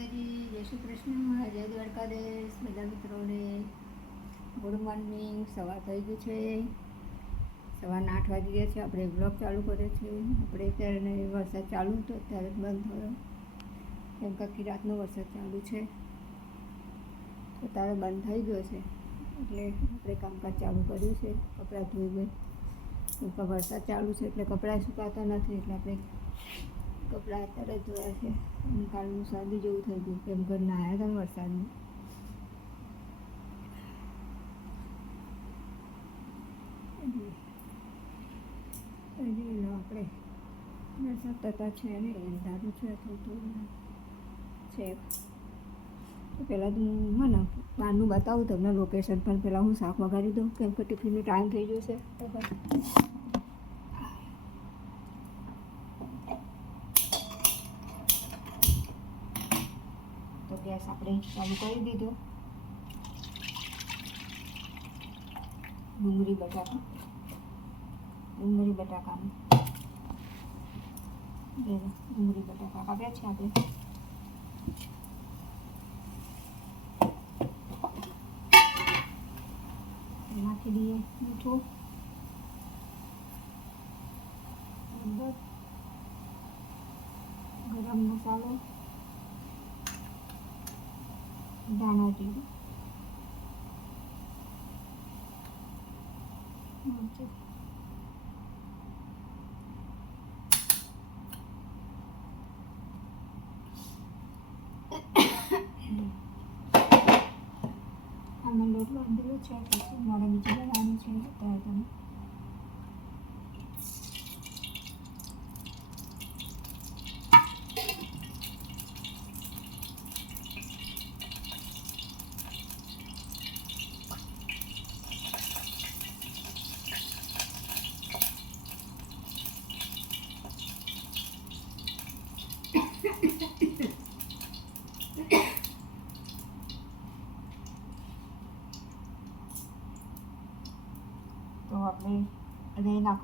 માતાજી, જય શ્રી કૃષ્ણ, જય દ્વારકાધીશ, બધા મિત્રોને ગુડ મોર્નિંગ, સવાર થઈ ગયું છે. સવારના આઠ વાગી ગયા છે, આપણે બ્લોગ ચાલુ કર્યો છે. આપણે અત્યારે વરસાદ ચાલુ હતો ત્યારે બંધ થયો. કેમ કે રાતનો વરસાદ ચાલુ છે. તો તારે બંધ થઈ ગયો છે. એટલે આપણે કામકાજ ચાલુ કર્યું છે, કપડાં ધોઈ ગઈ કેમ કે વરસાદ ચાલુ છે, એટલે કપડાં સુકાતા નથી, એટલે આપણે કપડાં અત્યારે જ ધોયા છે. અને કાલનું જેવું થઈ ગયું કેમ ઘર નાયા હતા વરસાદમાં. આપણે વરસાદ થતા છે ને અંધારું છે થોડું છે. પહેલાં તો હું હા ને, બહારનું બતાવું તમને લોકેશન પણ. પહેલાં હું શાક વગાડી દઉં કેમ કે ટિફિનનો ટાઈમ થઈ ગયો છે તો બસ. તો ગેસ આપણે ચાલુ કરી દીધો. ડુંગળી બટાકા. ડુંગળી બટાકાનું. ડુંગળી બટાકા કાપ્યા છે આપણે નાખી દઈએ મીઠું. బ్యానర్జీ అన్న లోపల అందులో చేపేసి మడగించగా రాణి చేయాలి తాగుతాను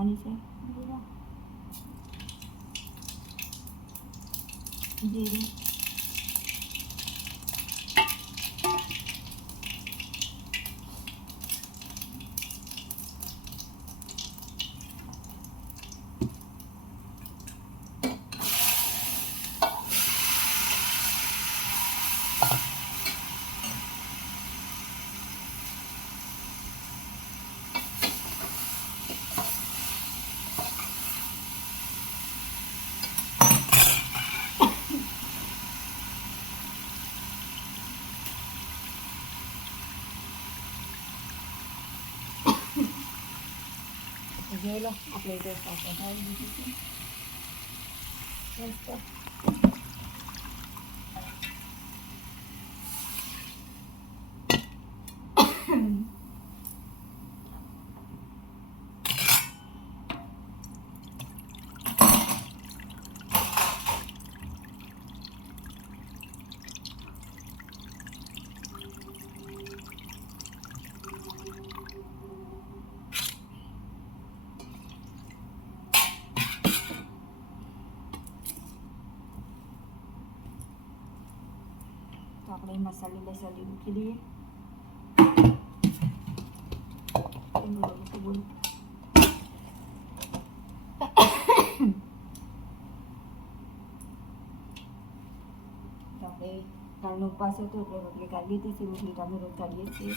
Аніця. Дев'ять. నేలో అప్లై చేసుకోవచ్చు તો આપણે મસાલી બસાલી મૂકી દઈએ એનું બધું થોડું તો આપણે કાલનો ઉપવાસ હતો એટલે રોટલી કાઢી લીધી છે રોટલી તો અમે રોજ કાઢીએ છીએ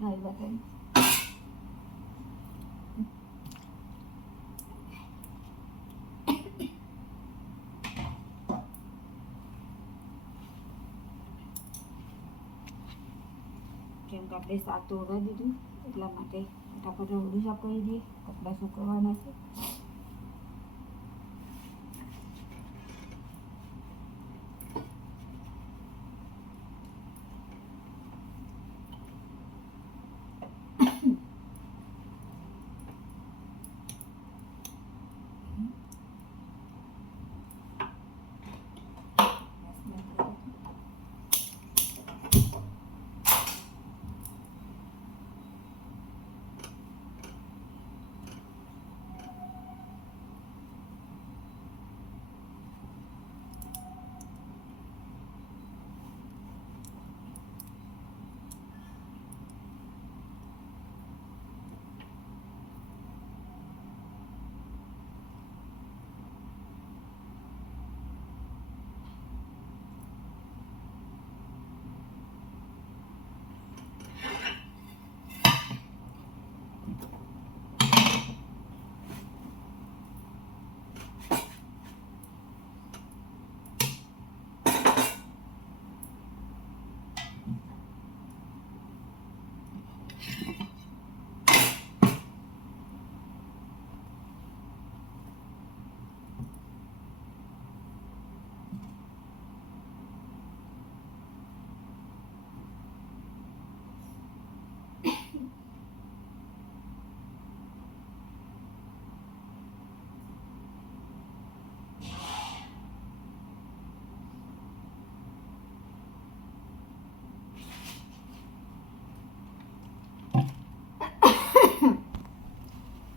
હા એ આપણે શાક તો વગાડી દીધું એટલા માટે ફટાફટ રવડું સાફ કરી દઈએ. કપડાં સુકવવાના છે.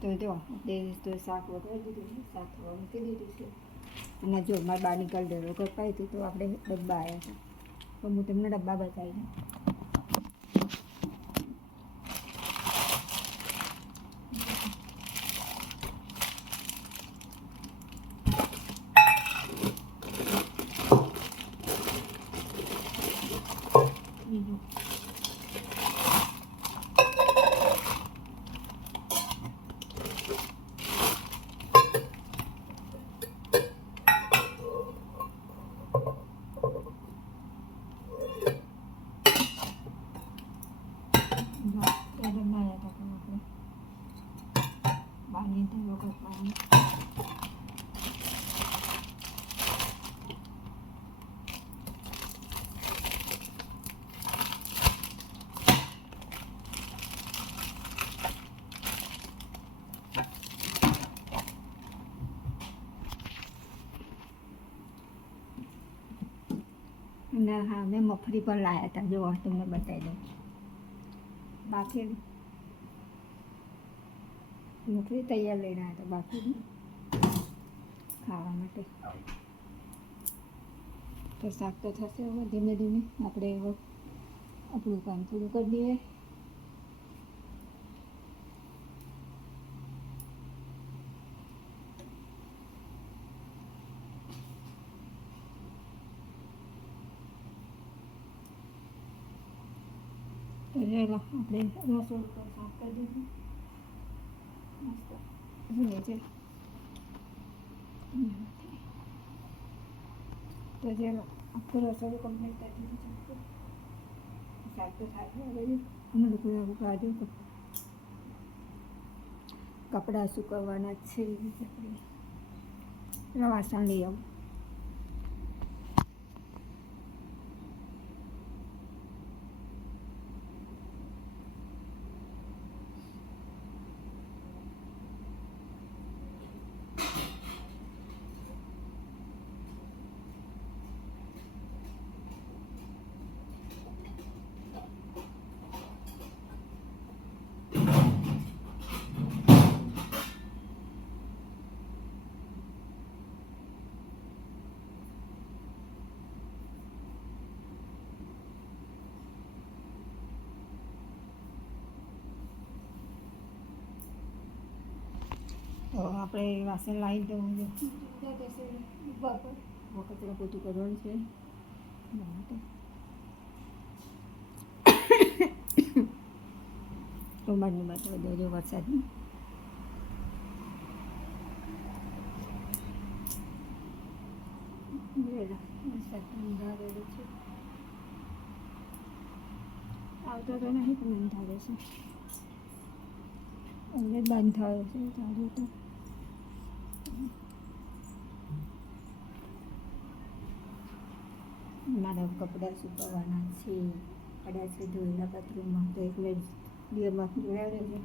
તો જો આપણે તો શાક વગાડી દીધું છે, શાક થવા મૂકી દીધું છે. અને જો, મારા બા નીકળ ડેરો કપાઈ હતું તો આપણે ડબ્બા આવ્યા હતા. તો હું તમને ડબ્બા બતાવી દઉં બીજું હા, મેં મફરી પણ લાવ્યા હતા. જો તમને બતાવી દઉં. બાકી મફરી તૈયાર લઈને આવ્યા હતા બાકી ખાવા માટે. તો શાક તો થશે હવે ધીમે ધીમે. આપણે હવે આપણું કામ પૂરું કરી દઈએ. તો આપણે રસોડું પણ સાફ કરી દઈશું મસ્ત જોઈએ છે તો ચાલો આખું રસોડું કમ્પ્લીટ કરી દીધું છે શાક તો થાય હવે અમે લોકો કપડાં સુકવવાના છે આપણે વાસણ લઈ આવું તો આપણે વાસણ લાવી દઉં કચરો પોતું કરવાનું છે. તો વરસાદની. બતાવી દેજો વરસાદનું આવતો તો નહીં પણ અંધારે છે. હવે બંધ થયો છે ચાલુ તો મારા કપડાં સૂકવવાના છે. કદાચ ધોયેલા બાથરૂમમાં તો એટલે દિવસમાં જોયા રહેજો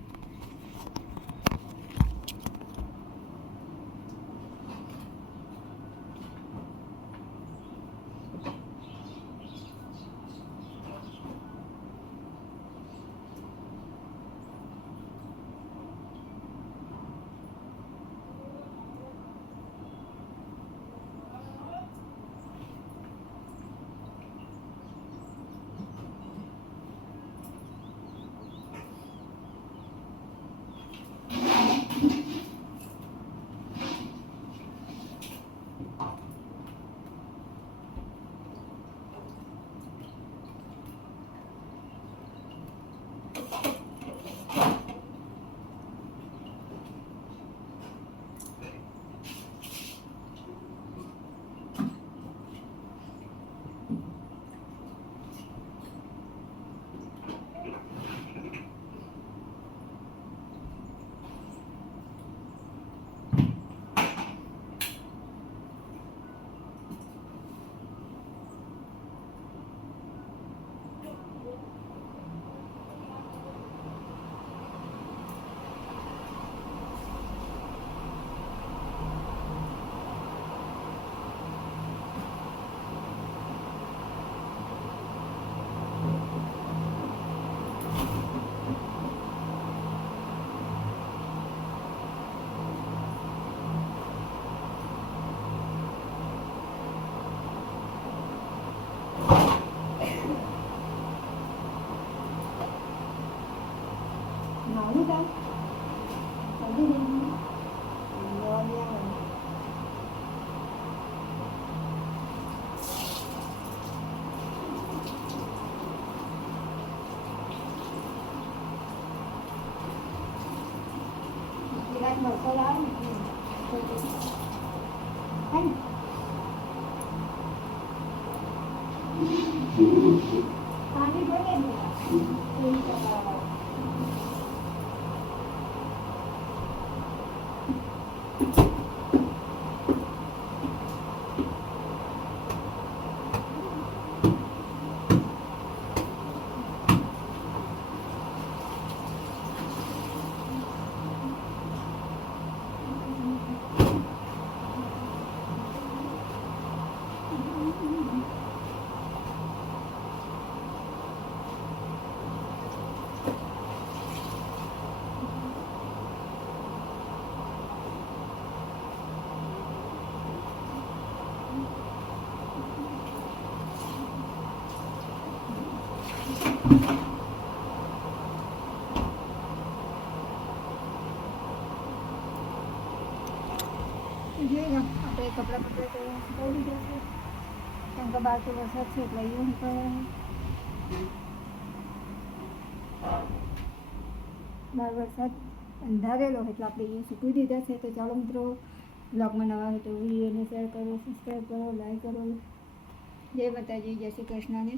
જોઈએ આપણે કપડાં બપડા તો છે કેમ કે બહાર તો વરસાદ છે એટલે એવું નીકળવાનું બહાર વરસાદ અંધારેલો એટલે આપણે એ સૂકવી દીધા છે તો ચાલો મિત્રો બ્લોગમાં નવા હોય તો વિડીયોને શેર કરો સબસ્ક્રાઈબ કરો લાઈક કરો જય માતાજી જય શ્રી કૃષ્ણ અને